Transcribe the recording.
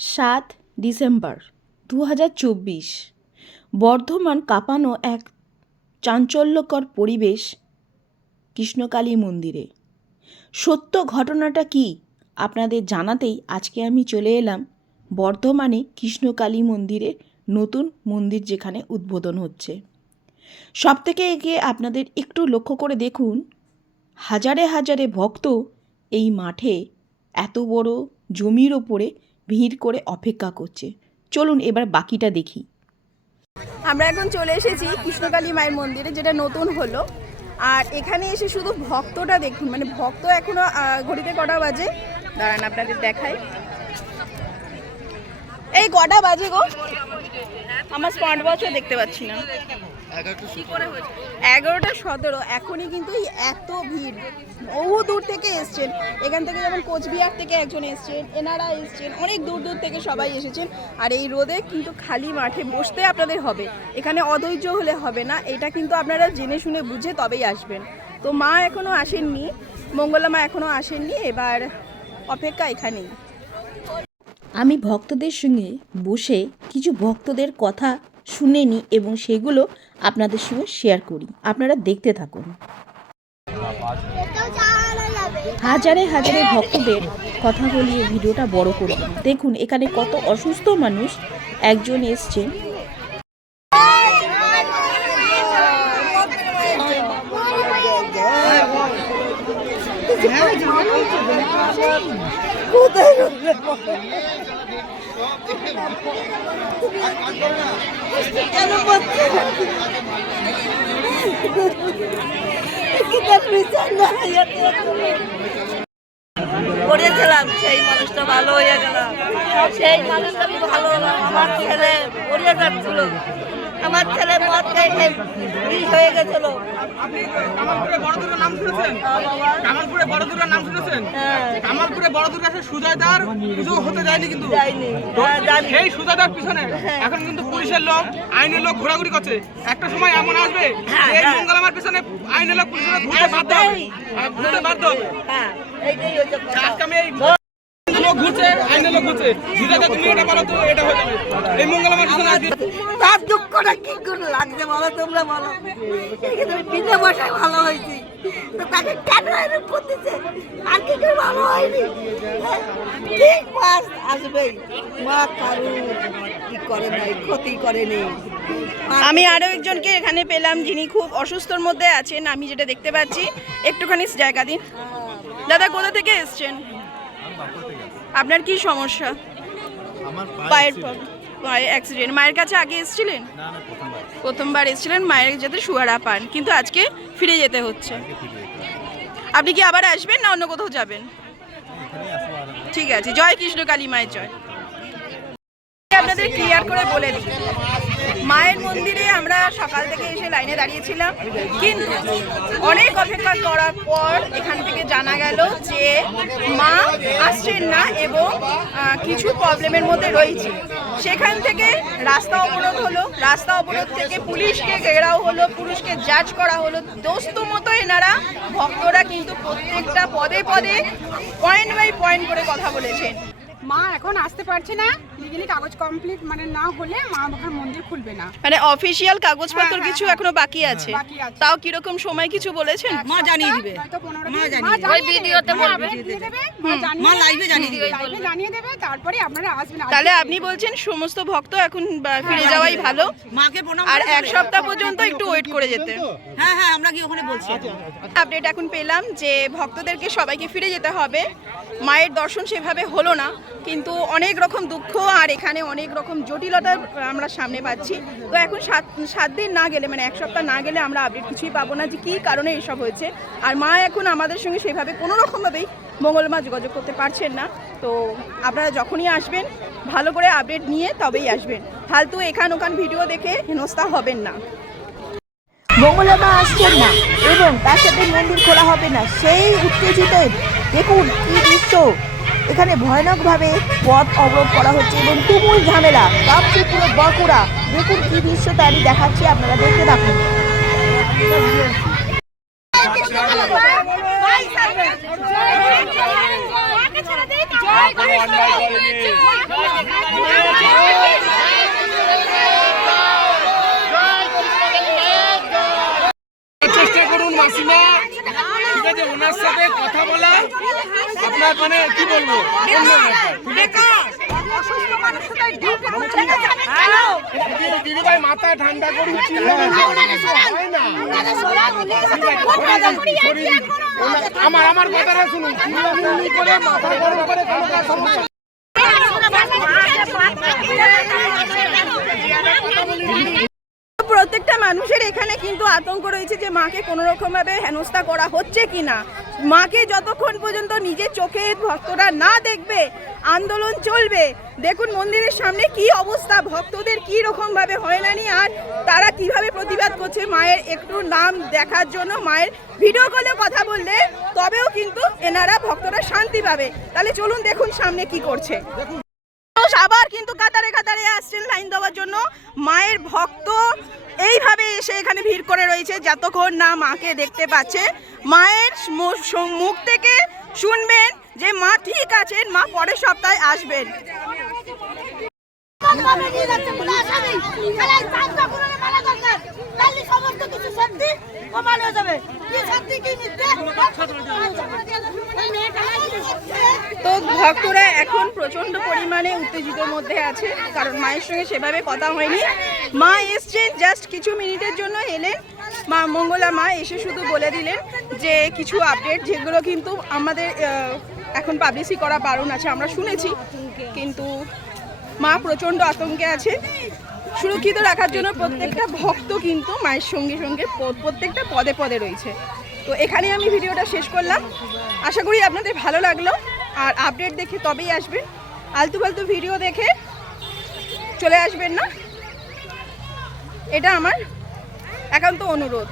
7 December 2024 Bardhaman কাঁপানো এক চাঞ্চল্যকর পরিবেশ কৃষ্ণকালী মন্দিরে। সত্য ঘটনাটা কি আপনাদের জানাতেই আজকে আমি চলে এলাম বর্ধমানে কৃষ্ণকালী মন্দিরে, নতুন মন্দির যেখানে উদ্বোধন হচ্ছে। সবথেকে এগিয়ে আপনাদের একটু লক্ষ্য করে দেখুন, হাজারে হাজারে ভক্ত এই মাঠে এত বড় জমির ওপরে ভিড় করে অপেক্ষা করছে। চলুন এবার বাকিটা দেখি। আমরা এখন চলে এসেছি কৃষ্ণকালী মায়ের মন্দিরে, যেটা নতুন হলো। আর এখানে এসে শুধু ভক্তটা দেখুন, মানে ভক্ত এখনো ঘড়িতে কটা বাজে দাঁড়ান আপনাদের দেখাই। এই কটা বাজে গো, আমার স্মার্ট ওয়াচও দেখতে পাচ্ছি না। 11:17। এখনই কিন্তু এত ভিড়, বহু দূর থেকে এসছেন। এখান থেকে যেমন কোচবিহার থেকে একজন এসছেন, এনারা এসছেন, অনেক দূর দূর থেকে সবাই এসেছেন। আর এই রোদে কিন্তু খালি মাঠে বসতে আপনাদের হবে, এখানে অধৈর্য হলে হবে না। এটা কিন্তু আপনারা জেনে শুনে বুঝে তবেই আসবেন। তো মা এখনও আসেননি, মঙ্গলা মা এখনও আসেননি, এবার অপেক্ষা এখানেই। আমি ভক্তদের সঙ্গে বসে কিছু ভক্তদের কথা শুনে নিই এবং সেগুলো আপনাদের সঙ্গে শেয়ার করি। আপনারা দেখতে থাকুন। হাজারে হাজারে ভক্তদের কথা বলিয়ে ভিডিওটা বড় করব। দেখুন এখানে কত অসুস্থ মানুষ একজন এসছেন। পড়েছিলাম, সেই মানুষটা ভালো হয়ে গেল। সেই মানুষটা ভালো হলো। আমার ছেলে পড়ে যাচ্ছিল, আমার ছেলে মদ খেয়ে বিষ হয়ে গেছিল। কামালপুরে বড়দুর্গার নাম শুনেছেন? কামালপুরে বড়দুর্গার নাম শুনেছেন? কামালপুরে বড়দুর্গা সুজয়দার পুজো হতে যায়নি, কিন্তু সেই সুজয়দার পিছনে এখন কিন্তু পুলিশের লোক, আইনের লোক ঘোরাঘুরি করছে। একটা সময় এমন আসবে এই মঙ্গলামার পিছনে আইনের লোক পুলিশের ঘুরতে বাধ্য হবে, ঘুরতে বাধ্য হবে। আজকে আমি এই লোক ঘুরছে, আইনের লোক ঘুরছে, সুজয়দা তুমি এটা বলো তো, এটা হয়ে যাবে। এই মঙ্গলামার পিছনে তার দুঃখটা কি করে লাগছে বলো, তোমরা বলো। বিনা পয়সায় ভালো হয়েছি, তো তাকে কেন এরকম করতেছে? আর কি করে ভালো হয়নি? ঠিক মাস আসবেই, মা কারু কি করে নাই, ক্ষতি করে নেই। আমি আরও একজনকে এখানে পেলাম যিনি খুব অসুস্থর মধ্যে আছেন, আমি যেটা দেখতে পাচ্ছি। একটুখানি জায়গা দিন। দাদা কোথা থেকে এসছেন? আপনার কি সমস্যা? পায়ের অ্যাক্সিডেন্ট। মায়ের কাছে আগে এসেছিলেন? প্রথমবার এসেছিলেন, মায়ের যাতে সুয়ারা পান, কিন্তু আজকে ফিরে যেতে হচ্ছে। আপনি কি আবার আসবেন না অন্য কোথাও যাবেন? ঠিক আছে, জয় কৃষ্ণকালী মায়ের জয়। আপনাদের ক্লিয়ার করে বলে দিই, মায়ের মন্দিরে আমরা সকাল থেকে এসে লাইনে দাঁড়িয়েছিলাম, কিন্তু অনেক অপেক্ষা করার পর এখান থেকে জানা গেল যে মা আসছেন না এবং কিছু প্রবলেমের মধ্যে রয়েছে। সেখান থেকে রাস্তা অবরোধ হলো, রাস্তা অবরোধ থেকে পুলিশকে ঘেরাও হলো, পুলিশকে জাজ করা হলো। দোস্ত মতো এনারা ভক্তরা কিন্তু প্রত্যেকটা পদে পদে পয়েন্ট বাই পয়েন্ট করে কথা বলেছেন। মা এখন আসতে পারছে না, লিগালি কাগজ কমপ্লিট মানে না হলে মা বাবার মন্দির খুলবে না। মানে অফিশিয়াল কাগজপত্র কিছু এখনো বাকি আছে। তাও কিরকম সময় কিছু বলেছেন? মা জানিয়ে দিবে, ওই ভিডিওতে বলবে, মা লাইভে জানিয়ে দেবে, তারপরে আপনারা আসবেন। তাহলে আপনি বলছেন সমস্ত ভক্ত এখন ফিরে যাওয়াই ভালো, মাকে প্রণাম, আর এক সপ্তাহ পর্যন্ত একটু ওয়েট করে যেতে। হ্যাঁ হ্যাঁ, আমরা কি ওখানে বলছি। আপডেট এখন পেলাম যে ভক্তদেরকে সবাইকে ফিরে যেতে হবে। মায়ের দর্শন সেভাবে হলো না, কিন্তু অনেক রকম দুঃখ আর এখানে অনেক রকম জটিলতা আমরা সামনে পাচ্ছি। তো এখন 7 দিন না গেলে, মানে এক সপ্তাহ না গেলে আমরা আপডেট কিছুই পাবো না যে কী কারণে এসব হয়েছে। আর মা এখন আমাদের সঙ্গে সেভাবে কোনো রকমভাবেই মঙ্গলমা যোগাযোগ করতে পারছেন না। তো আপনারা যখনই আসবেন ভালো করে আপডেট নিয়ে তবেই আসবেন, ফালতু এখান ওখান ভিডিও দেখে হেনস্থা হবেন না। মঙ্গলামা আসছেন না এবং তার সাথে মন্দির খোলা হবে না, সেই উত্তেজিত দেখুন কি দৃশ্য। এখানে ভয়ানকভাবে পথ অবরোধ করা হচ্ছে এবং তুমুল ঝামেলা, কাঁপছে পুরো বাঁকুড়া। দেখুন কি দৃশ্যটা আমি দেখাচ্ছি, আপনারা দেখতে থাকুন। জয় কোনো অন্যায় করেনি। চেষ্টা করুন মাসিমা, ঠিক আছে, ওনার সাথে কথা বলা আপনার মানে কি বলবো, দিদিভাই মাথা ঠান্ডা করুন। আমার কথাটা শুনুন, চিল্লামিল্লি করে মাথা গরম করে কোনো সমস্যা। প্রত্যেকটা মানুষের এখানে কিন্তু আতঙ্ক রয়েছে যে মাকে কোনো রকম ভাবে হেনস্থা করা হচ্ছে কিনা। মাকে যতক্ষণ পর্যন্ত নিজের চোখে ভক্তরা না দেখবে আন্দোলন চলবে। দেখুন মন্দিরের সামনে কি অবস্থা, ভক্তদের কি রকম ভাবে হয়রানি আর তারা কিভাবে প্রতিবাদ করছে মায়ের একটু নাম দেখার জন্য। মায়ের ভিডিও কলে কথা বললে তবেও কিন্তু এনারা ভক্তরা শান্তি পাবে। তাহলে চলুন দেখুন সামনে কি করছে। আবার কিন্তু কাতারে কাতারে আসছেন লাইন দেওয়ার জন্য। মায়ের ভক্ত এইভাবে এসে এখানে ভিড় করে রয়েছে যতক্ষণ না মাকে দেখতে পাচ্ছে। মায়ের মুখ থেকে শুনবেন যে মা ঠিক আছেন, মা পরের সপ্তাহে আসবেন। তো ভক্তরা এখন প্রচন্ড পরিমাণে উত্তেজিতের মধ্যে আছে, কারণ মায়ের সঙ্গে সেভাবে কথা হয়নি। মা এসছেন জাস্ট কিছু মিনিটের জন্য, এলেন মা মঙ্গলা মা এসে শুধু বলে দিলেন যে কিছু আপডেট, যেগুলো কিন্তু আমাদের এখন পাবলিসি করা বারণ আছে, আমরা শুনেছি। কিন্তু মা প্রচণ্ড আতঙ্কে আছে। সুরক্ষিত রাখার জন্য প্রত্যেকটা ভক্ত কিন্তু মায়ের সঙ্গে সঙ্গে প্রত্যেকটা পদে পদে রয়েছে। তো এখানে আমি ভিডিওটা শেষ করলাম। আশা করি আপনাদের ভালো লাগলো। আর আপডেট দেখে তবেই আসবেন, আলতু ফালতু ভিডিও দেখে চলে আসবেন না, এটা আমার একান্ত অনুরোধ।